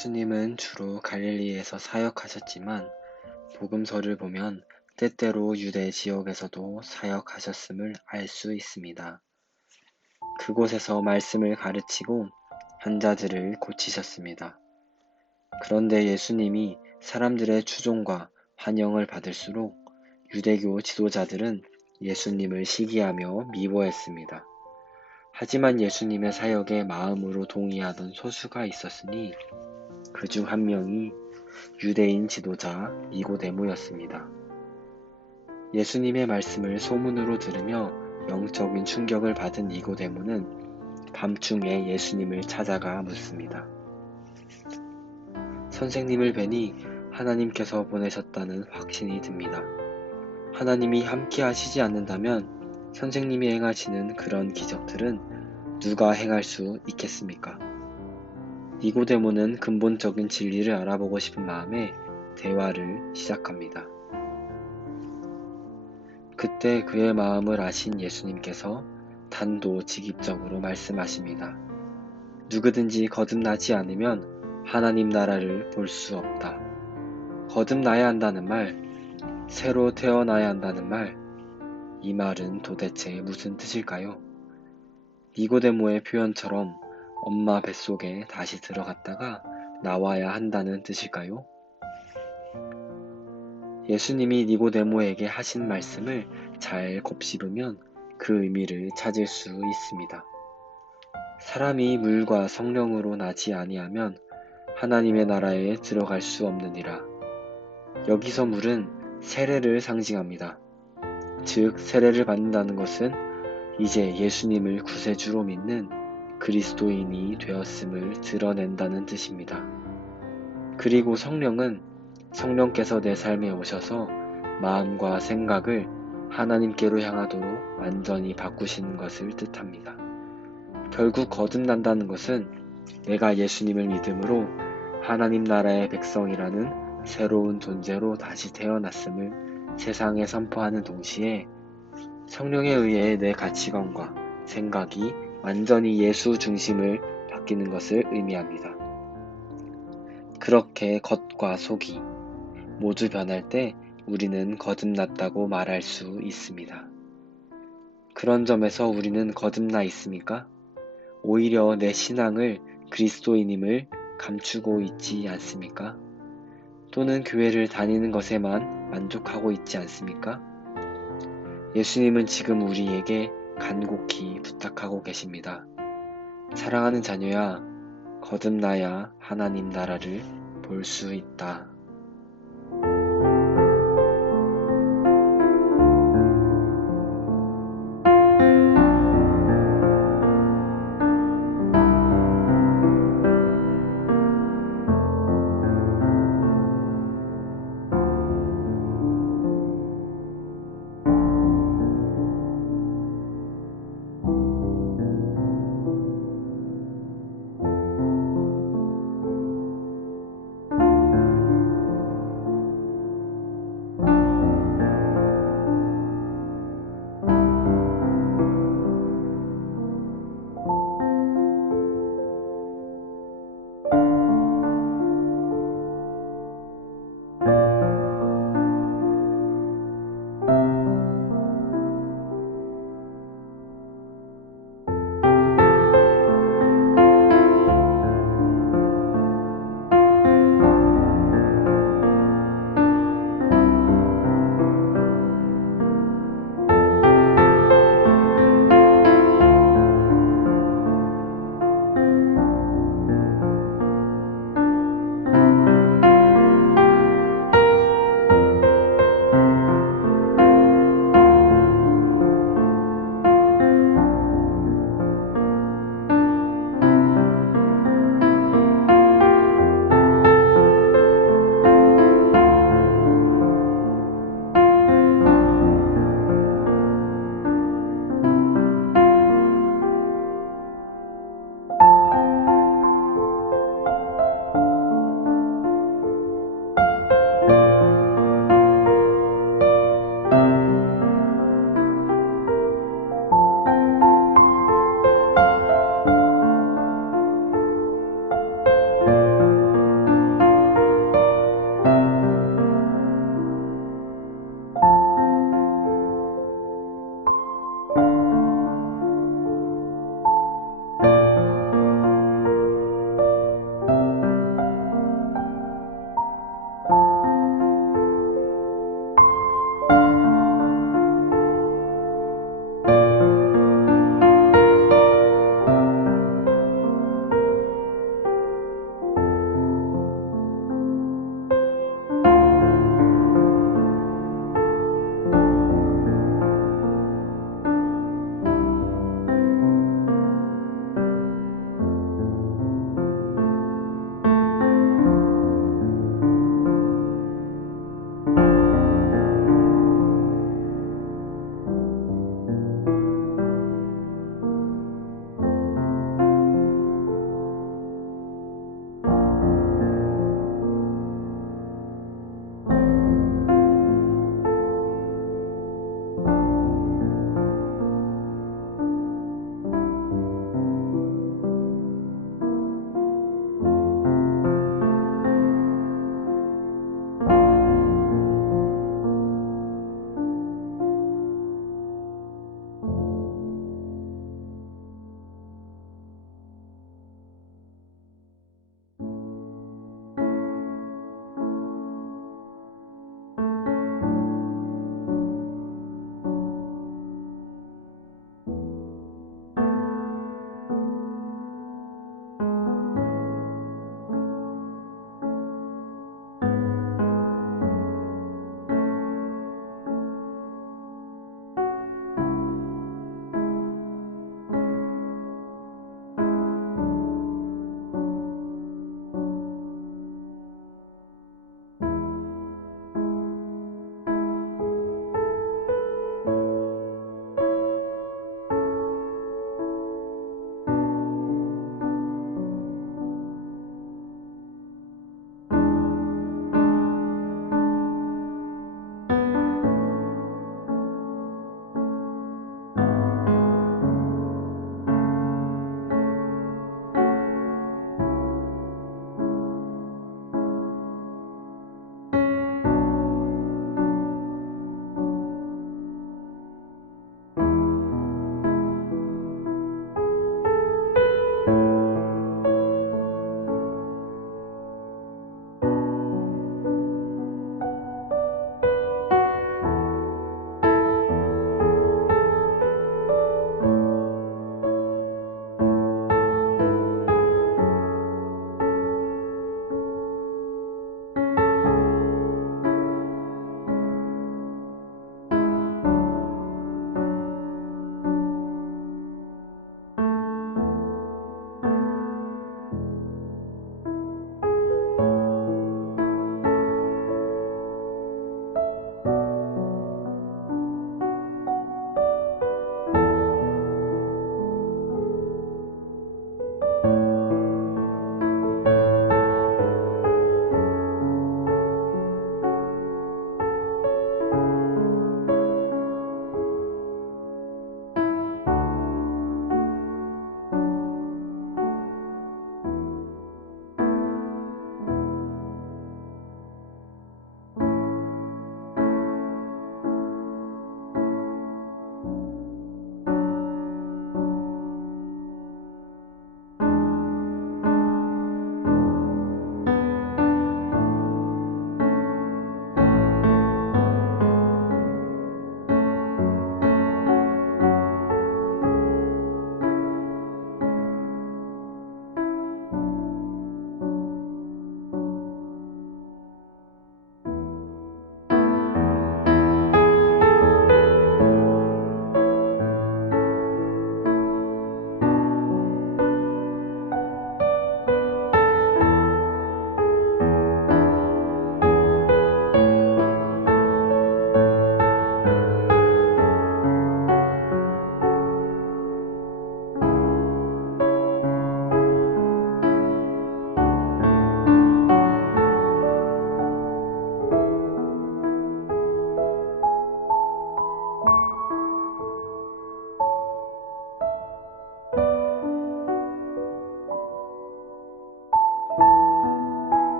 예수님은 주로 갈릴리에서 사역하셨지만 복음서를 보면 때때로 유대 지역에서도 사역하셨음을 알 수 있습니다. 그곳에서 말씀을 가르치고 환자들을 고치셨습니다. 그런데 예수님이 사람들의 추종과 환영을 받을수록 유대교 지도자들은 예수님을 시기하며 미워했습니다. 하지만 예수님의 사역에 마음으로 동의하던 소수가 있었으니 그 중 한 명이 유대인 지도자 니고데모였습니다. 예수님의 말씀을 소문으로 들으며 영적인 충격을 받은 니고데모는 밤중에 예수님을 찾아가 묻습니다. 선생님을 뵈니 하나님께서 보내셨다는 확신이 듭니다. 하나님이 함께 하시지 않는다면 선생님이 행하시는 그런 기적들은 누가 행할 수 있겠습니까? 니고데모는 근본적인 진리를 알아보고 싶은 마음에 대화를 시작합니다. 그때 그의 마음을 아신 예수님께서 단도직입적으로 말씀하십니다. 누구든지 거듭나지 않으면 하나님 나라를 볼 수 없다. 거듭나야 한다는 말, 새로 태어나야 한다는 말, 이 말은 도대체 무슨 뜻일까요? 니고데모의 표현처럼 엄마 뱃속에 다시 들어갔다가 나와야 한다는 뜻일까요? 예수님이 니고데모에게 하신 말씀을 잘 곱씹으면 그 의미를 찾을 수 있습니다. 사람이 물과 성령으로 나지 아니하면 하나님의 나라에 들어갈 수 없느니라. 여기서 물은 세례를 상징합니다. 즉 세례를 받는다는 것은 이제 예수님을 구세주로 믿는 그리스도인이 되었음을 드러낸다는 뜻입니다. 그리고 성령은 성령께서 내 삶에 오셔서 마음과 생각을 하나님께로 향하도록 완전히 바꾸시는 것을 뜻합니다. 결국 거듭난다는 것은 내가 예수님을 믿음으로 하나님 나라의 백성이라는 새로운 존재로 다시 태어났음을 세상에 선포하는 동시에 성령에 의해 내 가치관과 생각이 완전히 예수 중심을 바뀌는 것을 의미합니다. 그렇게 겉과 속이 모두 변할 때 우리는 거듭났다고 말할 수 있습니다. 그런 점에서 우리는 거듭나 있습니까? 오히려 내 신앙을 그리스도인임을 감추고 있지 않습니까? 또는 교회를 다니는 것에만 만족하고 있지 않습니까? 예수님은 지금 우리에게 간곡히 부탁하고 계십니다. 사랑하는 자녀야, 거듭나야 하나님 나라를 볼 수 있다.